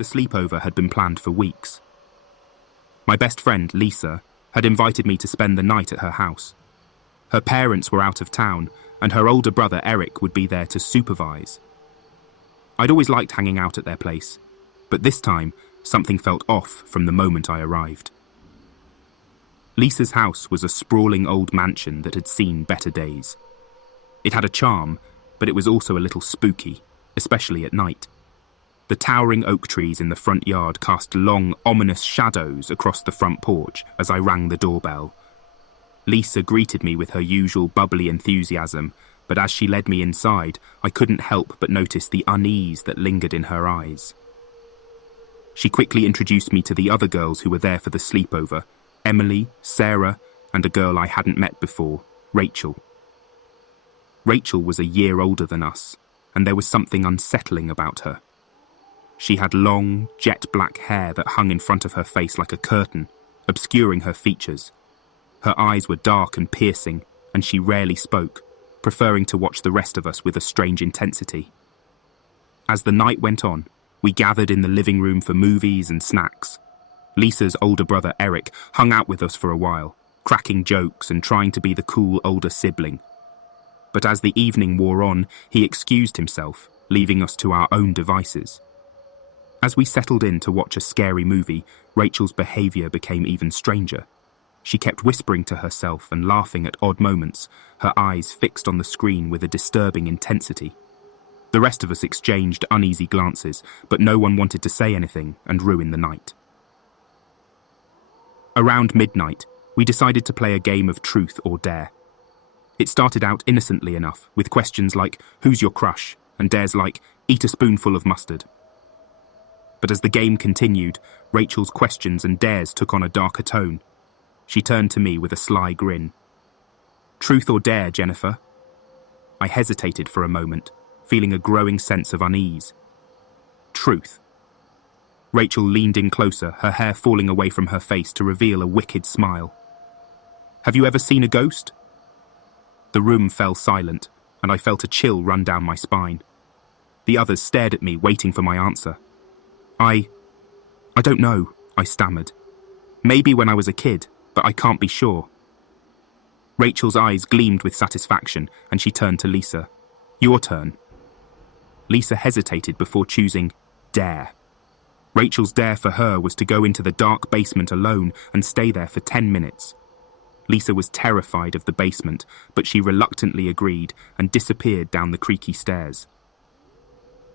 The sleepover had been planned for weeks. My best friend, Lisa, had invited me to spend the night at her house. Her parents were out of town, and her older brother, Eric, would be there to supervise. I'd always liked hanging out at their place, but this time, something felt off from the moment I arrived. Lisa's house was a sprawling old mansion that had seen better days. It had a charm, but it was also a little spooky, especially at night. The towering oak trees in the front yard cast long, ominous shadows across the front porch as I rang the doorbell. Lisa greeted me with her usual bubbly enthusiasm, but as she led me inside, I couldn't help but notice the unease that lingered in her eyes. She quickly introduced me to the other girls who were there for the sleepover: Emily, Sarah, and a girl I hadn't met before, Rachel. Rachel was a year older than us, and there was something unsettling about her. She had long, jet-black hair that hung in front of her face like a curtain, obscuring her features. Her eyes were dark and piercing, and she rarely spoke, preferring to watch the rest of us with a strange intensity. As the night went on, we gathered in the living room for movies and snacks. Lisa's older brother, Eric, hung out with us for a while, cracking jokes and trying to be the cool older sibling. But as the evening wore on, he excused himself, leaving us to our own devices. As we settled in to watch a scary movie, Rachel's behaviour became even stranger. She kept whispering to herself and laughing at odd moments, her eyes fixed on the screen with a disturbing intensity. The rest of us exchanged uneasy glances, but no one wanted to say anything and ruin the night. Around midnight, we decided to play a game of truth or dare. It started out innocently enough, with questions like, "Who's your crush?" and dares like, "Eat a spoonful of mustard." But as the game continued, Rachel's questions and dares took on a darker tone. She turned to me with a sly grin. "Truth or dare, Jennifer?" I hesitated for a moment, feeling a growing sense of unease. "Truth." Rachel leaned in closer, her hair falling away from her face to reveal a wicked smile. "Have you ever seen a ghost?" The room fell silent, and I felt a chill run down my spine. The others stared at me, waiting for my answer. I don't know," I stammered. "Maybe when I was a kid, but I can't be sure." Rachel's eyes gleamed with satisfaction, and she turned to Lisa. "Your turn." Lisa hesitated before choosing dare. Rachel's dare for her was to go into the dark basement alone and stay there for 10 minutes. Lisa was terrified of the basement, but she reluctantly agreed and disappeared down the creaky stairs.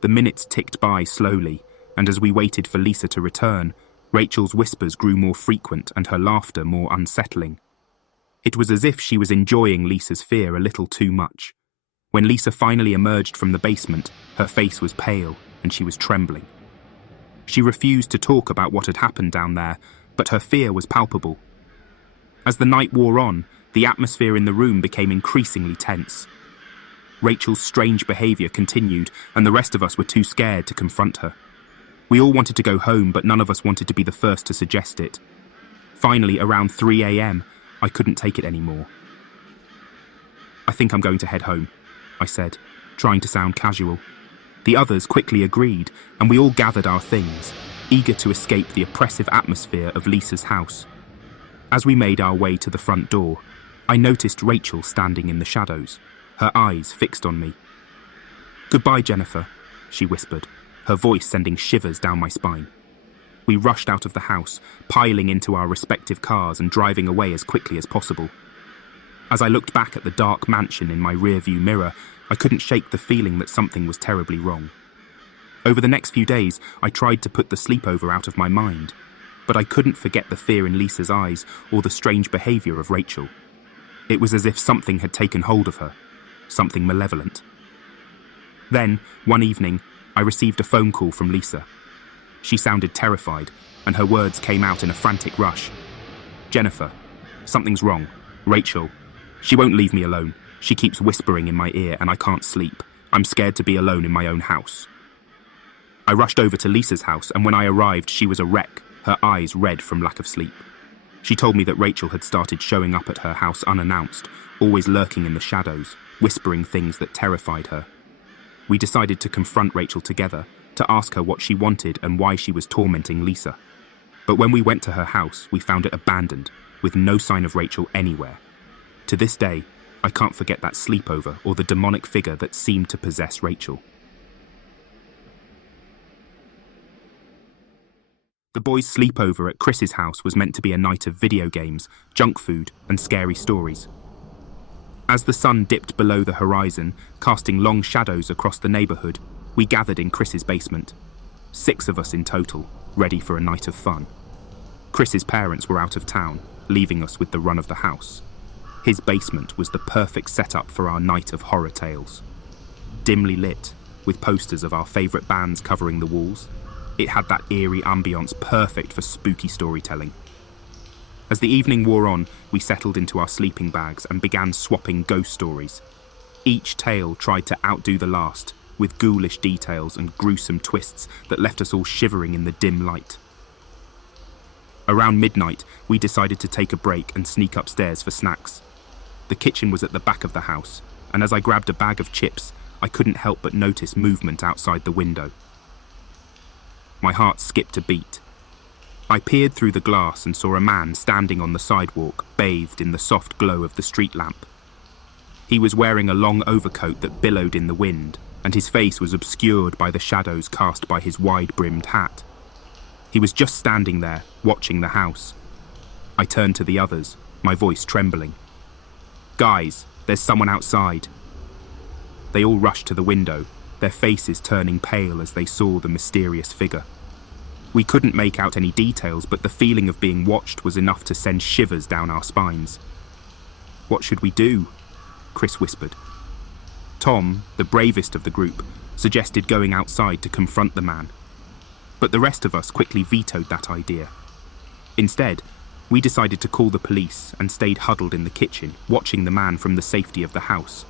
The minutes ticked by slowly, and as we waited for Lisa to return, Rachel's whispers grew more frequent and her laughter more unsettling. It was as if she was enjoying Lisa's fear a little too much. When Lisa finally emerged from the basement, her face was pale and she was trembling. She refused to talk about what had happened down there, but her fear was palpable. As the night wore on, the atmosphere in the room became increasingly tense. Rachel's strange behaviour continued, and the rest of us were too scared to confront her. We all wanted to go home, but none of us wanted to be the first to suggest it. Finally, around 3 a.m., I couldn't take it anymore. "I think I'm going to head home," I said, trying to sound casual. The others quickly agreed, and we all gathered our things, eager to escape the oppressive atmosphere of Lisa's house. As we made our way to the front door, I noticed Rachel standing in the shadows, her eyes fixed on me. "Goodbye, Jennifer," she whispered, her voice sending shivers down my spine. We rushed out of the house, piling into our respective cars and driving away as quickly as possible. As I looked back at the dark mansion in my rearview mirror, I couldn't shake the feeling that something was terribly wrong. Over the next few days, I tried to put the sleepover out of my mind, but I couldn't forget the fear in Lisa's eyes or the strange behaviour of Rachel. It was as if something had taken hold of her, something malevolent. Then, one evening, I received a phone call from Lisa. She sounded terrified, and her words came out in a frantic rush. "Jennifer, something's wrong. Rachel. She won't leave me alone. She keeps whispering in my ear and I can't sleep. I'm scared to be alone in my own house." I rushed over to Lisa's house, and when I arrived, she was a wreck, her eyes red from lack of sleep. She told me that Rachel had started showing up at her house unannounced, always lurking in the shadows, whispering things that terrified her. We decided to confront Rachel together, to ask her what she wanted and why she was tormenting Lisa. But when we went to her house, we found it abandoned, with no sign of Rachel anywhere. To this day, I can't forget that sleepover or the demonic figure that seemed to possess Rachel. The boys' sleepover at Chris's house was meant to be a night of video games, junk food, and scary stories. As the sun dipped below the horizon, casting long shadows across the neighborhood, we gathered in Chris's basement. 6 of us in total, ready for a night of fun. Chris's parents were out of town, leaving us with the run of the house. His basement was the perfect setup for our night of horror tales. Dimly lit, with posters of our favorite bands covering the walls, it had that eerie ambience perfect for spooky storytelling. As the evening wore on, we settled into our sleeping bags and began swapping ghost stories. Each tale tried to outdo the last, with ghoulish details and gruesome twists that left us all shivering in the dim light. Around midnight, we decided to take a break and sneak upstairs for snacks. The kitchen was at the back of the house, and as I grabbed a bag of chips, I couldn't help but notice movement outside the window. My heart skipped a beat. I peered through the glass and saw a man standing on the sidewalk, bathed in the soft glow of the street lamp. He was wearing a long overcoat that billowed in the wind, and his face was obscured by the shadows cast by his wide-brimmed hat. He was just standing there, watching the house. I turned to the others, my voice trembling. "Guys, there's someone outside." They all rushed to the window, their faces turning pale as they saw the mysterious figure. We couldn't make out any details, but the feeling of being watched was enough to send shivers down our spines. "What should we do?" Chris whispered. Tom, the bravest of the group, suggested going outside to confront the man. But the rest of us quickly vetoed that idea. Instead, we decided to call the police and stayed huddled in the kitchen, watching the man from the safety of the house.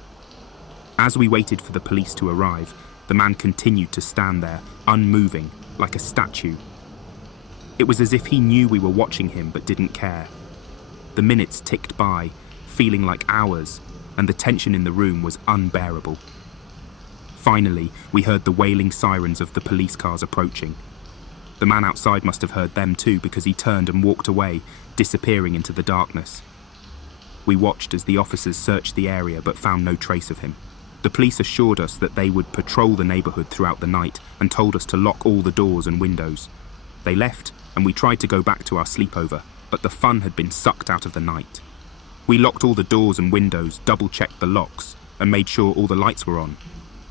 As we waited for the police to arrive, the man continued to stand there, unmoving, like a statue. It was as if he knew we were watching him but didn't care. The minutes ticked by, feeling like hours, and the tension in the room was unbearable. Finally, we heard the wailing sirens of the police cars approaching. The man outside must have heard them too, because he turned and walked away, disappearing into the darkness. We watched as the officers searched the area but found no trace of him. The police assured us that they would patrol the neighborhood throughout the night and told us to lock all the doors and windows. They left, and we tried to go back to our sleepover, but the fun had been sucked out of the night. We locked all the doors and windows, double-checked the locks, and made sure all the lights were on.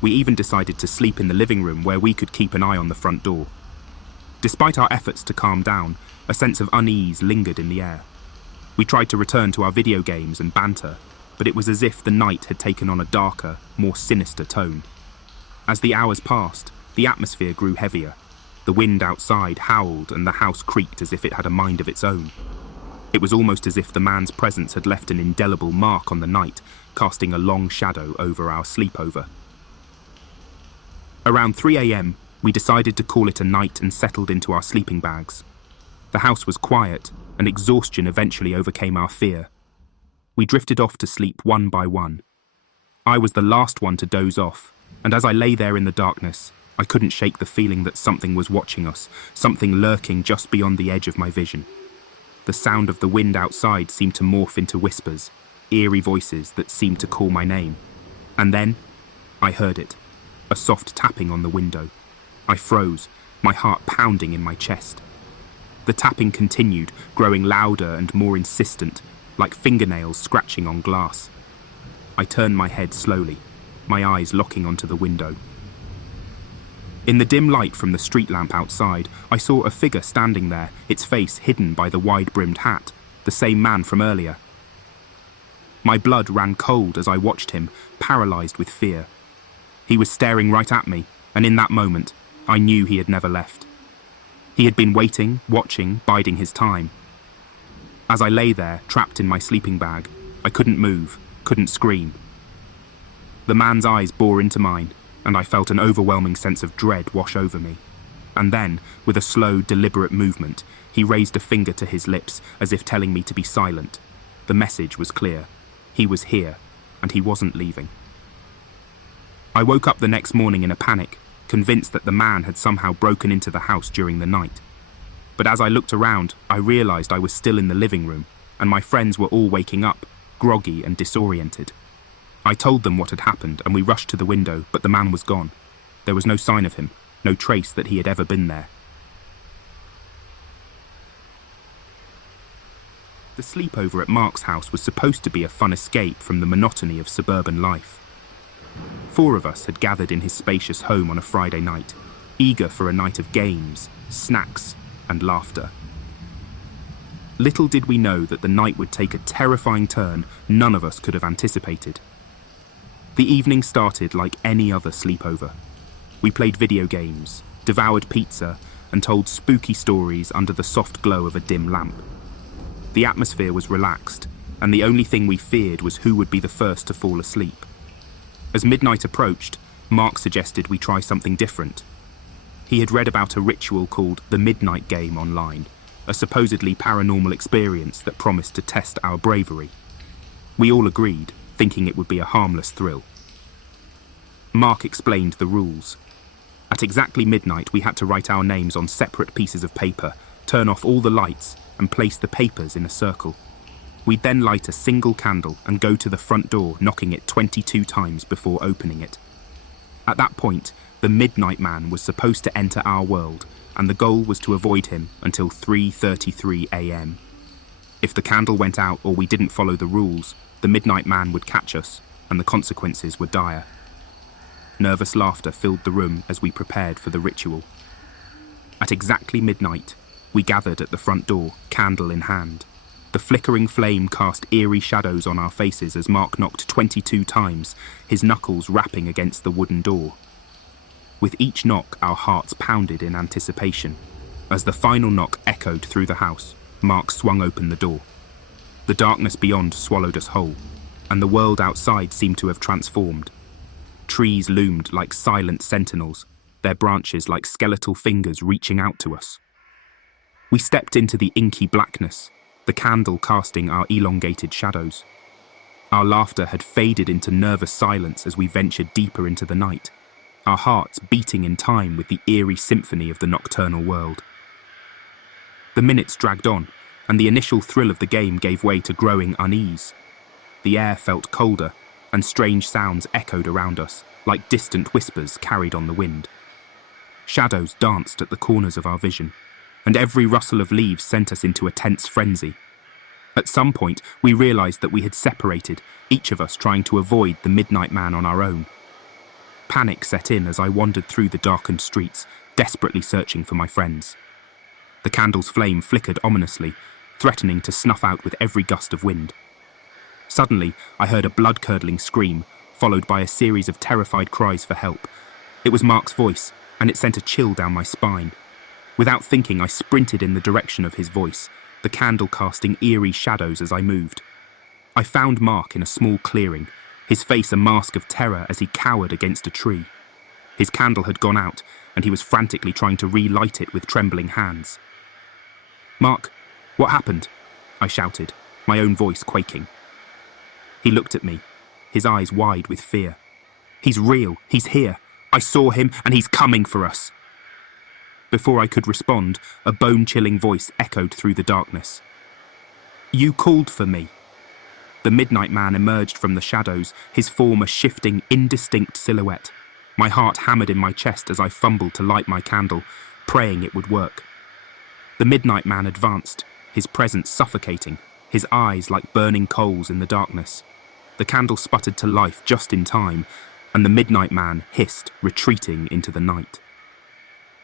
We even decided to sleep in the living room where we could keep an eye on the front door. Despite our efforts to calm down, a sense of unease lingered in the air. We tried to return to our video games and banter, but it was as if the night had taken on a darker, more sinister tone. As the hours passed, the atmosphere grew heavier. The wind outside howled and the house creaked as if it had a mind of its own. It was almost as if the man's presence had left an indelible mark on the night, casting a long shadow over our sleepover. Around 3 a.m, we decided to call it a night and settled into our sleeping bags. The house was quiet, and exhaustion eventually overcame our fear. We drifted off to sleep one by one. I was the last one to doze off, and as I lay there in the darkness, I couldn't shake the feeling that something was watching us, something lurking just beyond the edge of my vision. The sound of the wind outside seemed to morph into whispers, eerie voices that seemed to call my name. And then, I heard it, a soft tapping on the window. I froze, my heart pounding in my chest. The tapping continued, growing louder and more insistent, like fingernails scratching on glass. I turned my head slowly, my eyes locking onto the window. In the dim light from the street lamp outside, I saw a figure standing there, its face hidden by the wide-brimmed hat, the same man from earlier. My blood ran cold as I watched him, paralyzed with fear. He was staring right at me, and in that moment, I knew he had never left. He had been waiting, watching, biding his time. As I lay there, trapped in my sleeping bag, I couldn't move, couldn't scream. The man's eyes bore into mine, and I felt an overwhelming sense of dread wash over me. And then, with a slow, deliberate movement, he raised a finger to his lips as if telling me to be silent. The message was clear. He was here, and he wasn't leaving. I woke up the next morning in a panic, convinced that the man had somehow broken into the house during the night. But as I looked around, I realized I was still in the living room, and my friends were all waking up, groggy and disoriented. I told them what had happened, and we rushed to the window, but the man was gone. There was no sign of him, no trace that he had ever been there. The sleepover at Mark's house was supposed to be a fun escape from the monotony of suburban life. 4 of us had gathered in his spacious home on a Friday night, eager for a night of games, snacks, and laughter. Little did we know that the night would take a terrifying turn none of us could have anticipated. The evening started like any other sleepover. We played video games, devoured pizza, and told spooky stories under the soft glow of a dim lamp. The atmosphere was relaxed, and the only thing we feared was who would be the first to fall asleep. As midnight approached, Mark suggested we try something different. He had read about a ritual called the Midnight Game online, a supposedly paranormal experience that promised to test our bravery. We all agreed, thinking it would be a harmless thrill. Mark explained the rules. At exactly midnight, we had to write our names on separate pieces of paper, turn off all the lights, and place the papers in a circle. We'd then light a single candle and go to the front door, knocking it 22 times before opening it. At that point, the Midnight Man was supposed to enter our world, and the goal was to avoid him until 3:33 a.m. If the candle went out or we didn't follow the rules, the Midnight Man would catch us, and the consequences were dire. Nervous laughter filled the room as we prepared for the ritual. At exactly midnight, we gathered at the front door, candle in hand. The flickering flame cast eerie shadows on our faces as Mark knocked 22 times, his knuckles rapping against the wooden door. With each knock, our hearts pounded in anticipation. As the final knock echoed through the house, Mark swung open the door. The darkness beyond swallowed us whole, and the world outside seemed to have transformed. Trees loomed like silent sentinels, their branches like skeletal fingers reaching out to us. We stepped into the inky blackness, the candle casting our elongated shadows. Our laughter had faded into nervous silence as we ventured deeper into the night, our hearts beating in time with the eerie symphony of the nocturnal world. The minutes dragged on, and the initial thrill of the game gave way to growing unease. The air felt colder, and strange sounds echoed around us, like distant whispers carried on the wind. Shadows danced at the corners of our vision, and every rustle of leaves sent us into a tense frenzy. At some point, we realized that we had separated, each of us trying to avoid the Midnight Man on our own. Panic set in as I wandered through the darkened streets, desperately searching for my friends. The candle's flame flickered ominously, threatening to snuff out with every gust of wind. Suddenly, I heard a blood-curdling scream, followed by a series of terrified cries for help. It was Mark's voice, and it sent a chill down my spine. Without thinking, I sprinted in the direction of his voice, the candle casting eerie shadows as I moved. I found Mark in a small clearing, his face a mask of terror as he cowered against a tree. His candle had gone out, and he was frantically trying to relight it with trembling hands. "Mark, what happened?" I shouted, my own voice quaking. He looked at me, his eyes wide with fear. "He's real, he's here. I saw him, and he's coming for us." Before I could respond, a bone-chilling voice echoed through the darkness. "You called for me." The Midnight Man emerged from the shadows, his form a shifting, indistinct silhouette. My heart hammered in my chest as I fumbled to light my candle, praying it would work. The Midnight Man advanced, his presence suffocating, his eyes like burning coals in the darkness. The candle sputtered to life just in time, and the Midnight Man hissed, retreating into the night.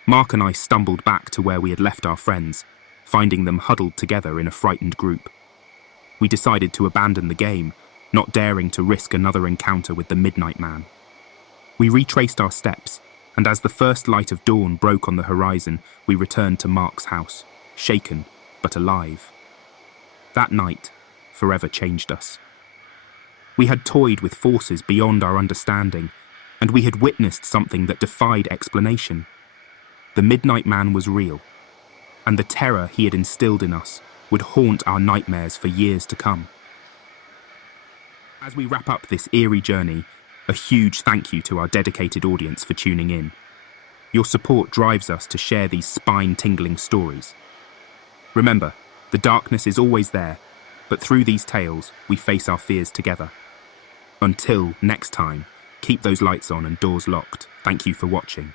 Mark and I stumbled back to where we had left our friends, finding them huddled together in a frightened group. We decided to abandon the game, not daring to risk another encounter with the Midnight Man. We retraced our steps, and as the first light of dawn broke on the horizon, we returned to Mark's house, shaken but alive. That night forever changed us. We had toyed with forces beyond our understanding, and we had witnessed something that defied explanation. The Midnight Man was real, and the terror he had instilled in us would haunt our nightmares for years to come. As we wrap up this eerie journey, a huge thank you to our dedicated audience for tuning in. Your support drives us to share these spine-tingling stories. Remember, the darkness is always there, but through these tales, we face our fears together. Until next time, keep those lights on and doors locked. Thank you for watching.